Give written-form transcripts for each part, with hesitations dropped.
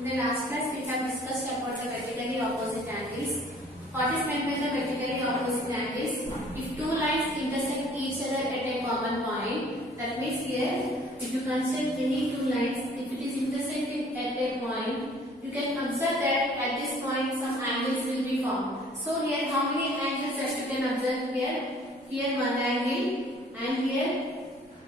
In the last class, we have discussed about the vertically opposite angles. What is meant by the vertically opposite angles? If two lines intersect each other at a common point, that means here, if you consider any two lines, if it is intersecting at a point, you can observe that at this point some angles will be formed. So here, how many angles that you can observe here? Here one angle, and here,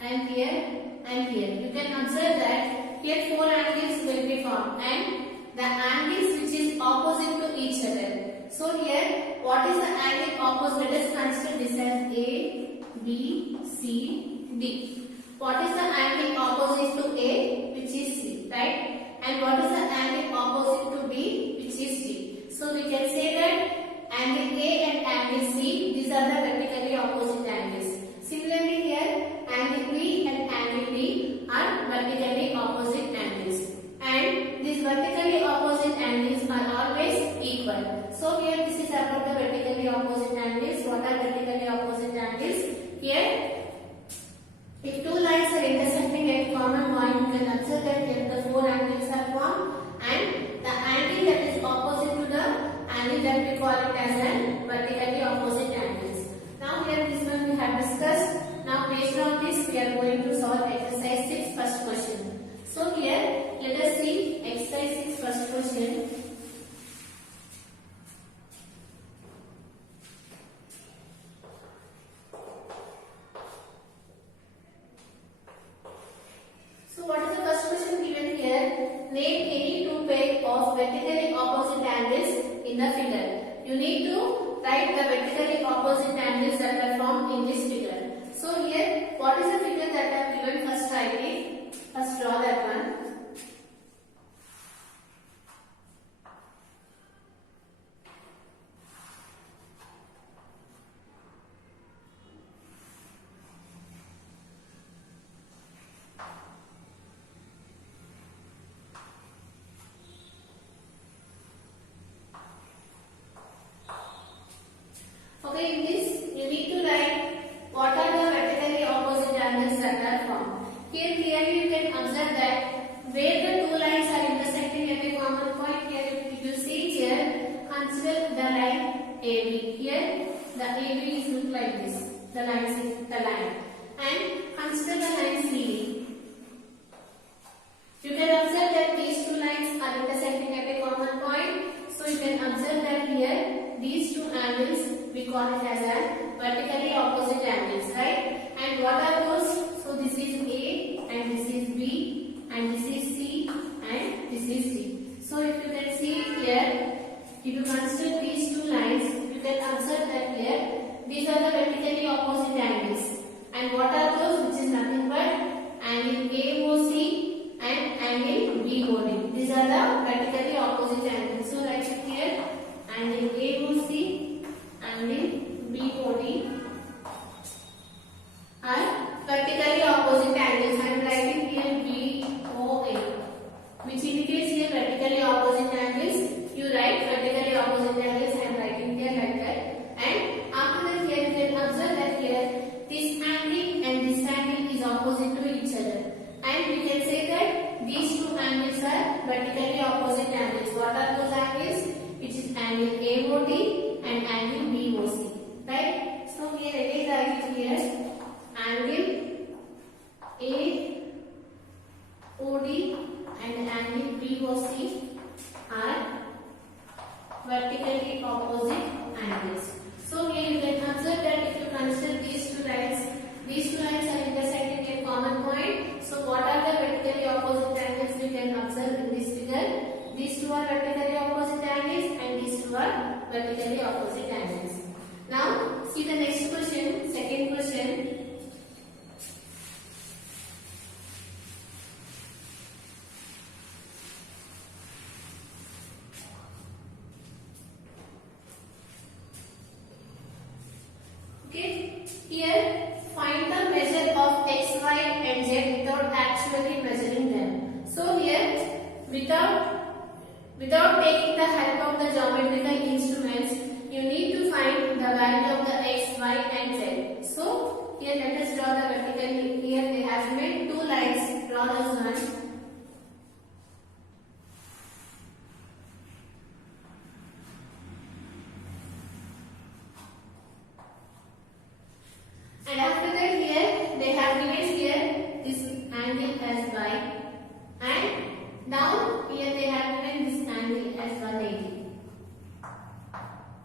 and here, and here. You can observe that here four angles will be formed, and the angles which is opposite to each other. So here, what is the angle opposite? Let us consider this as A, B, C, D. What is the angle opposite to A, which is C, right? And what is the angle opposite to B, which is D? So we can say that angle A and angle C, these are the vertically opposite angles. Similarly here, angle B and angle D are vertically opposite angles. And these vertically opposite angles are always equal. So here this is about the vertically opposite angles. What are vertically opposite angles? Here, if two lines are intersecting at a common point, you can observe that here the four angles are formed, and the angle that is opposite to the angle that we call it as an vertically opposite angles. Now here this one we have discussed. Now based on this we are going to solve exercise 6 first question. So here let us see exercise 6 first question. So what is the first question given here? Name any two pair of vertically opposite angles in the figure. You need to write the vertically opposite angles that are formed in this figure. So here, what is the figure that I have given? First write it. First draw that one. Okay, in this you need to write what are the vertically opposite angles that are formed. Here clearly you can observe that where the two lines are intersecting at a common point. Here if you see here, consider the line AB. Here the AB is look like this. The line is the line. And consider the line CD. You can observe that these two lines are intersecting at a common point. So you can observe that here these two angles we call it as a vertically opposite angles, right? And what are those? So this is A and this is B and this is C and this is D. So if you can see here, if you consider these two lines, you can observe that here these are the vertically opposite angles. And what are those? Which is nothing but angle AOC and angle BOD. These are the vertically opposite angles. So write it here, angle AOC, angle BOD are vertically opposite angles. I am writing here BOA, which indicates here vertically opposite angles. You write vertically opposite angles. I am writing here like that. And after that here you can observe that here this angle and this angle is opposite to each other. And we can say that these two angles are vertically opposite angles. What are those angles? Which is angle AOD and angle BOC. Right? So here again write it here, angle AOD and angle BOC are vertically opposite angles. So here you can observe that if you consider these two lines are intersecting at a common point. So what are the vertically opposite angles we can observe in this figure? These two are vertically opposite angles and these two are vertically opposite angles. Now see the next question, second question. Okay, here find the measure of x, y and z without actually measuring them. So here without taking the help of the geometrical instruments, you need to find the value of the x, y and z. So here let us draw the vertical. Here they have made two lines. Draw those ones. angle as y, and down here they have given this angle as 180.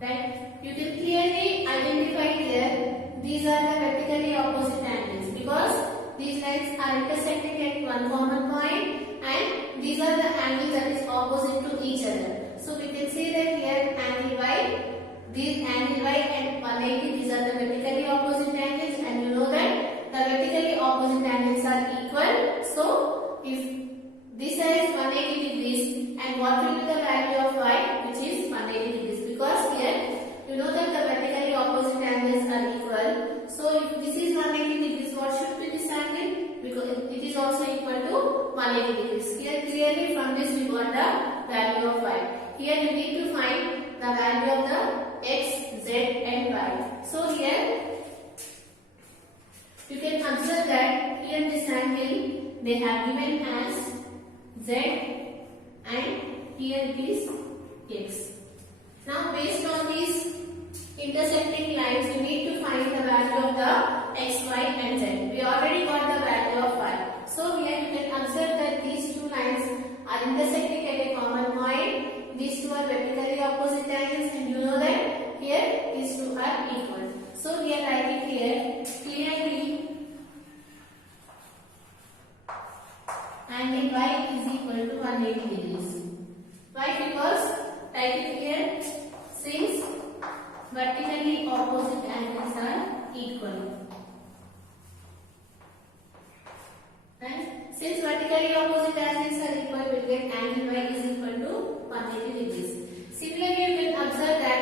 Right? You can clearly identify here these are the vertically opposite angles because these lines are intersecting at one common point, and these are the angles that is opposite to each other. So we can see that here angle y, these angle y and 180, these are the vertically opposite angles, and you know that the vertically opposite angles are equal. So if this side is 180 degrees, and what will be the value of y, which is 180 degrees, because here you know that the vertically opposite angles are equal. So if this is 180 degrees, what should be this angle? Because it is also equal to 180 degrees. Here clearly from this we got the value of y. Here you need to find the value of the x, z and y. So here you can observe that here this angle they have given as z and here it is x. Now based on these intersecting lines you need to find the value of the x, y and z. We already got the value of y. So here you can observe that these two lines are intersecting at a common point. These two are vertically opposite angles, and you know that here these two are equal. So here write it here clearly angle y is equal to 180 degrees. Why? Because write it here since vertically opposite angles are equal. And since vertically opposite angles are equal, we will get angle y is equal to 180 degrees. Similarly, you can observe that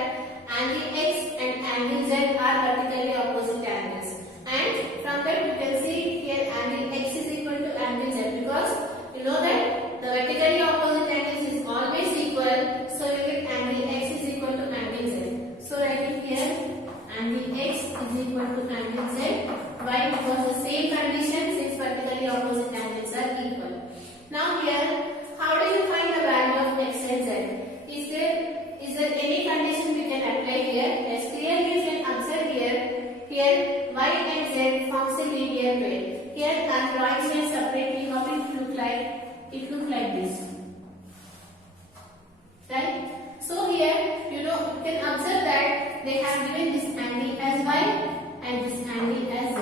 angle x and angle z are vertically opposite angles. And from that you can see here angle x is equal to angle z, because you know that the vertically opposite angles is always equal. So you get angle x is equal to angle z. So write it here angle x is equal to angle z. Why? Because the same condition since vertically opposite angles are equal. Now here, how do you find the value of x and z? Is there any condition we can apply here? Yes, clearly you can observe here y and z forms a linear pair. Here I'm drawing here separately. How it look like? It look like this. Right? So here you can observe that they have given this angle as y and this angle as z.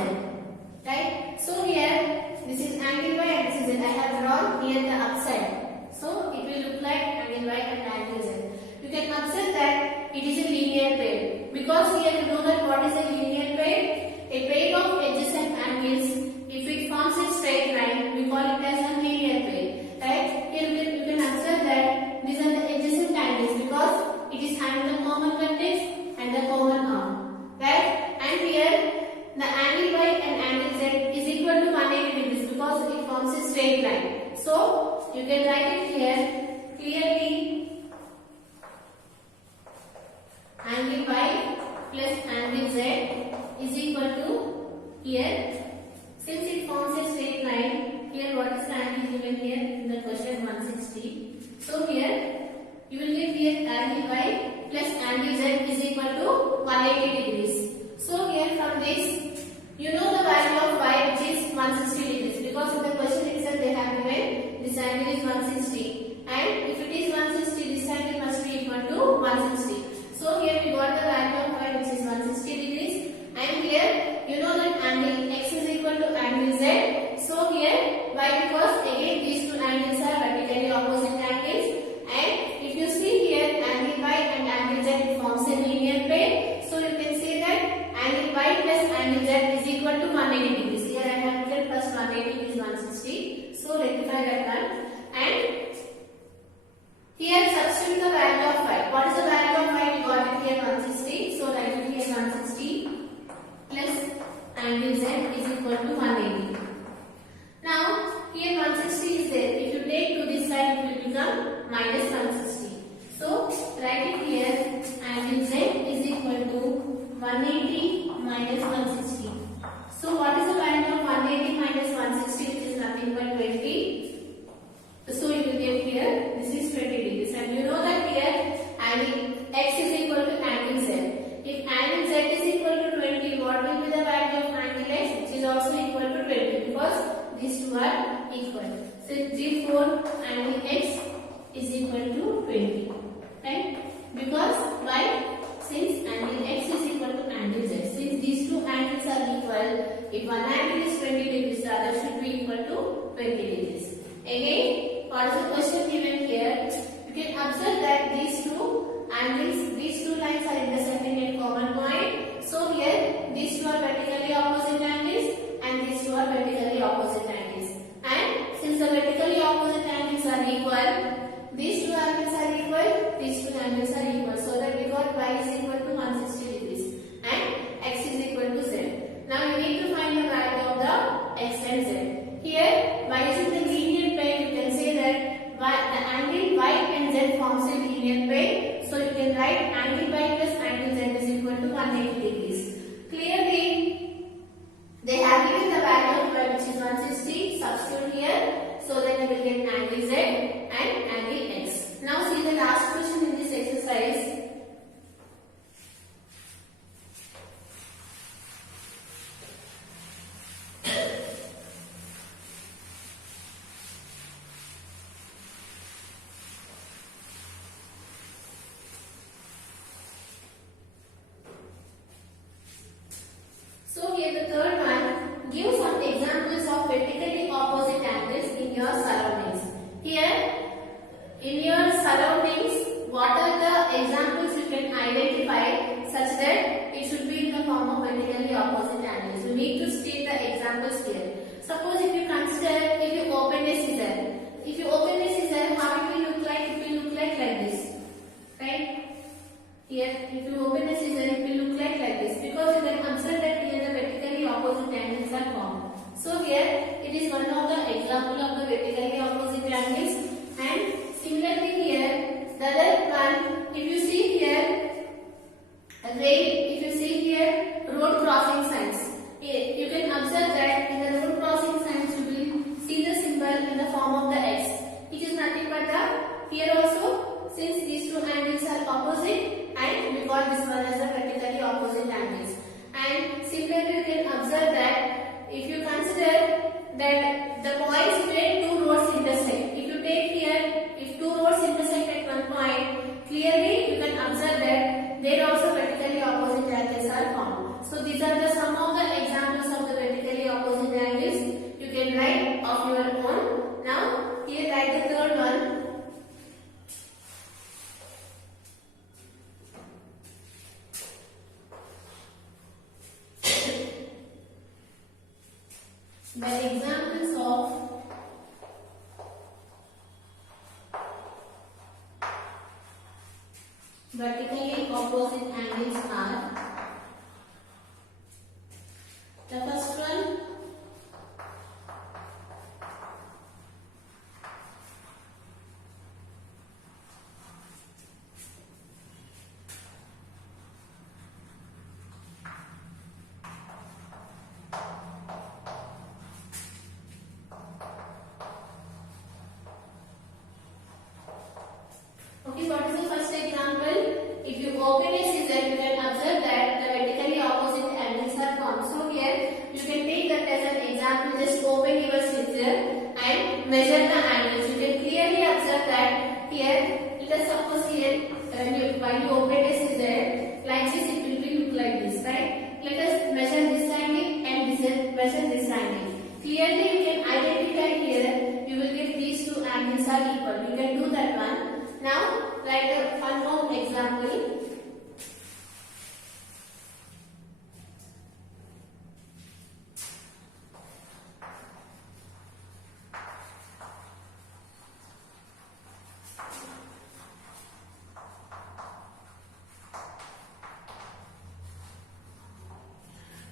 Right? So here this is angle y and this is z. I have drawn here the upside. So it will look like angle y and angle z. You can observe that it is a linear pair, because here you know that what is a linear pair? A pair of adjacent angles, if it forms a straight line, we call it as a linear pair. Right? Here you can observe that these are the adjacent angles because it is having the common vertex and the common arm. Right? And here the angle y and angle z is equal to 180 degrees because it forms a straight line. So you can write it here clearly angle y plus angle z is equal to here, since it forms a straight line, here what is the angle given here in the question 160. So here you will get here angle y plus angle z is equal to 180 degrees. So here from this you know the value of y, which is 160 degrees, because in the question itself they have given this angle is 160, and if it is 160 this angle must be equal to 160. So here we got the value of y, which is 160 degrees, and here you know that angle x is equal to angle z. So here why? Because again these two angles are vertically opposite angles, and if you see here angle y and angle z it forms a linear pair. So you can say that angle y plus angle z is equal to 180 degrees. Here I have written plus 180 is 160. So rectify that one, and here substitute the value of y. What is the value of y? We got it here 160. So write it here 160 plus angle z is equal to 180. Now here 160 is there. If you take to this side it will become minus 160. So write it here angle z is equal to 180 minus 160. So what is the value of 180 minus 160, which is nothing but 20. So you will get here this is 20 degrees, and you know that here angle x is equal to angle z. If angle z is equal to 20, what will be the value of angle x, which is also equal to 20, because these two are equal. Since G4 angle x is equal to 20, right? Because why? Since angle x is equal to angle z. Since these two angles are equal, if one angle is 20 degrees, the other should be equal to 20 degrees. Again, what is the question given here? You can observe that these two angles, these two lines are intersecting at common point. So here, these two are vertically opposite angles and these two are vertically opposite angles. And since the vertically opposite angles are equal, these two angles are equal, these two angles are equal. So that we got y is equal to 160 degrees and x is equal to z. Now you need to find the value of the x and z. Here, by using the linear pair, you can say that the angle y and z forms a linear pair. So you can write angle y plus angle z is equal to 180 degrees. Clearly, they have given the value of y which is 160. Substitute here. So then you will get angle z and angle x. Now see the last question in this exercise. So here the third one, give some examples of vertically opposite angles in your surroundings. Here, in your surroundings, what are the examples you can identify such that it should be in the form of vertically opposite angles? You need to state the examples here. Suppose if you consider, if you open a scissor, how it will look like? It will look like this, right? Here, if you open a scissor, it will look like this because you can observe that here the vertically opposite angles are formed. So here, it is one of the example of the vertically opposite angles. And similarly here, the other one, if you see here, road crossing signs. You can observe that in the road crossing signs, you will see the symbol in the form of the X. It is nothing but here also, since these two angles are opposite, and we got this one as the vertically opposite angles. And similarly, you can observe that if you consider that the points where two roads intersect, if you take here, if two roads intersect at one point, clearly you can observe that there also vertically opposite angles are formed. So these are the some of the examples of the vertically opposite angles you can write of your own. Now here write the third one. The examples of vertically opposite angles are, the first one, okay, what is the first example? If you open a scissor, you can observe that the vertically opposite angles are formed. So here, you can take that as an example. Just open your scissor and measure the angles. You can clearly observe that here, let us suppose here, while you open a scissor, like this, it will be look like this, right? Let us measure this angle and measure this angle. Clearly, you can identify here, you will get these two angles are equal. You can do that one. Now, write a one more example.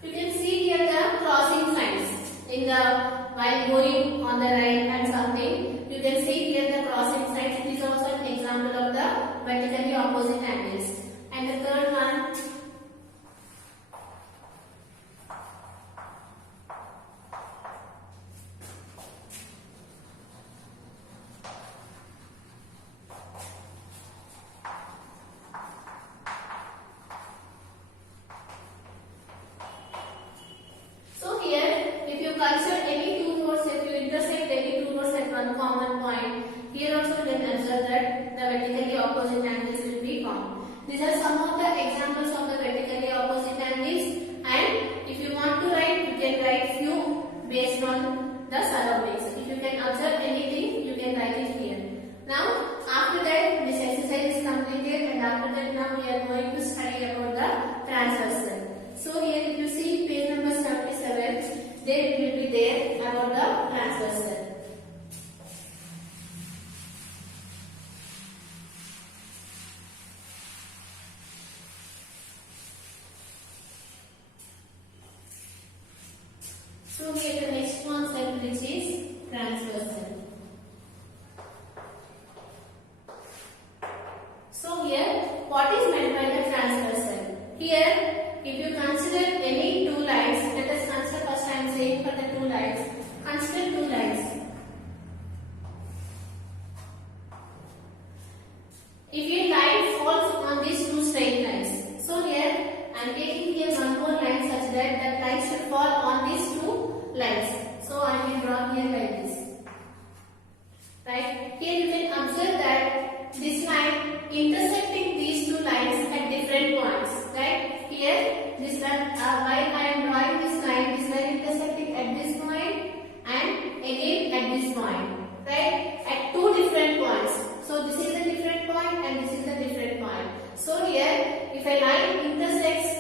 You can see here the crossing signs in the while going on the right and something. You can see here the crossing signs. It is also an example of the vertically opposite angles. And the third one, so here if you consider any two roads, if common point. Here also we can observe that the vertically opposite angles will be formed. These are some of the examples of the vertically opposite angles, and if you want to write, you can write few based on the surroundings. If you can observe anything, you can write it here. Now, after that, this exercise is completed, and after that, now we are going to study about the transversal. So here, if you see page number 77, there will be there about the transversal. So here the next concept, which is transversal. So here, what is meant by the transversal? Here, if you consider any two lines, let us consider first I am saying for the two lines. Consider two lines. If a line falls on these two straight lines, so here I am taking here one more line such that that line should fall on these two lines. So I can draw here like this. Right? Here you can observe that this line intersecting these two lines at different points. Right? Here this line, while I am drawing this line intersecting at this point and again at this point. Right? At two different points. So this is a different point and this is a different point. So here, if a line intersects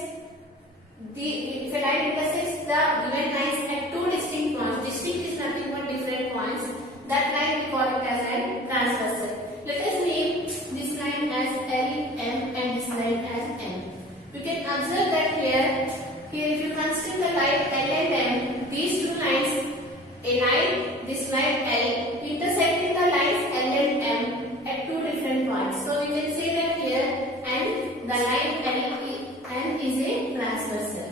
the given lines at two distinct points, distinct is nothing but different points, that line we call it as a transversal. Let us name this line as L, M and this line as N. We can observe that here if you consider the line L and M, these two lines, a line, this line L, intersecting the lines L and M at two different points. So we can say that here, and the line N is a transversal.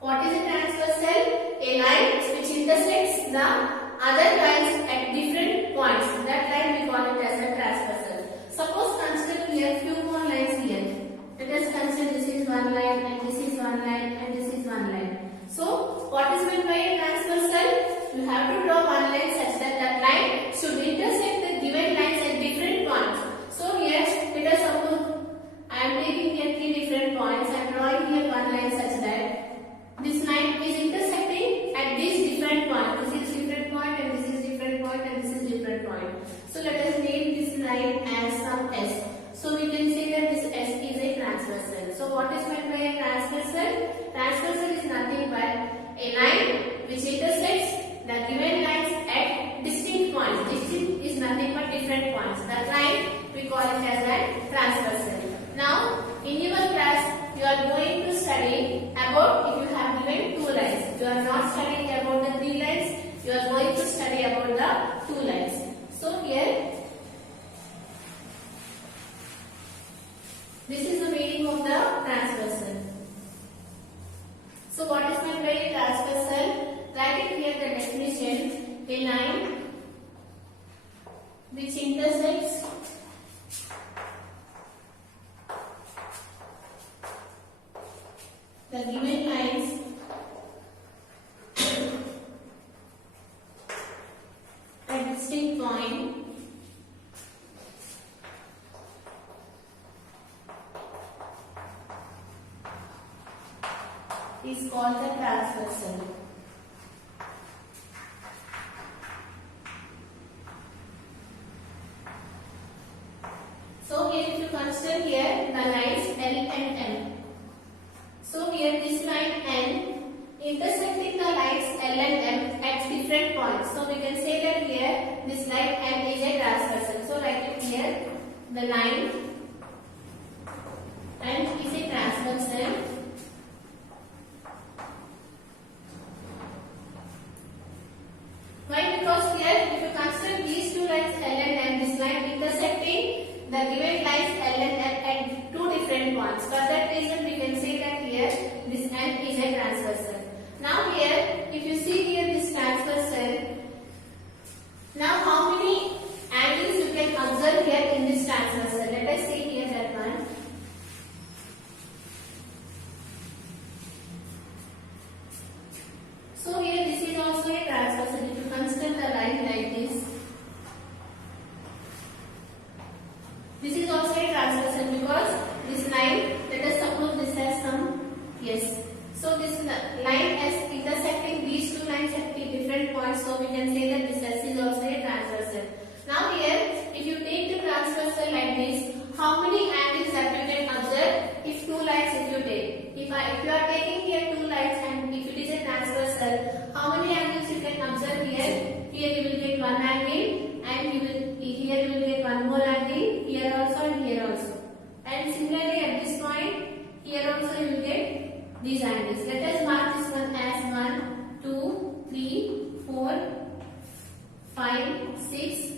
What is a transversal? A line which intersects the other lines at different points. That line we call it as a transversal. Suppose consider here few more lines here. Let us consider this is one line and this is one line and this is one line. So what is meant by a transversal? You have to draw one line such that that line should intersect the given lines at different points. So here let us suppose I am taking here three different points. I am drawing here one line such that this line is intersecting at these different points. This is different point and this is different point and this is different point. So let us name this line as some S. So we can say that this S is a transversal. So what is meant by a transversal? Transversal is nothing but a line which intersects the given lines at distinct points. Distinct is nothing but different points. That line we call it as a transversal. Now in your class you are going to study about if you have given two lines. You are not studying about the three lines. You are going to study about the two lines. So here this is the meaning of the transversal. So what is meant by a transversal? Write it here the definition. A line which intersects the given lines at distinct point is called the transversal. So here if you consider here the lines L and M. So here this line N intersecting the lines L and M at different points. So we can say that here this line N is a transversal. So write it here, the line N is a transversal. Why? Because here if you consider these two lines L and M, this line intersecting the given lines L and M at two different points. For that reason we can say that here this N is a transversal. Now here if you see here this transversal, now how many angles you can observe here in this transversal? Let us see here that one. So here this is also a transversal. point, so we can say that this S is also a transversal. Now here, if you take the transversal like this, how many angles that you can observe? If two lines if you take. If you are taking here two lines and if it is a transversal, how many angles you can observe here? Here you will get one angle and here you will get one more angle, here also and here also. And similarly at this point, here also you will get these angles. Let us mark this one as 1, 2, 3, 4, 5, 6,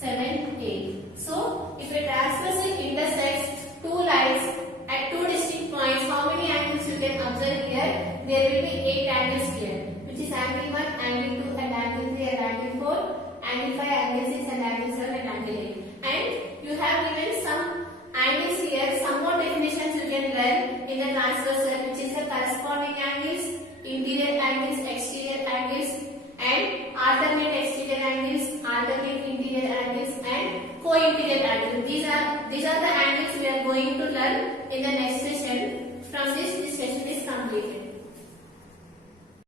7, 8. So, if a transversal intersects two lines at two distinct points, how many angles you can observe here? There will be 8 angles here, which is angle 1, angle 2 and angle 3 and angle 4, angle 5, angle 6 and angle 7 and angle 8. And you have given some angles here, some more definitions you can learn in the transversal, which is the corresponding angles, interior angles, exterior angles, and alternate exterior angles, alternate interior angles, and co-interior angles. These are the angles we are going to learn in the next session. From this session is completed.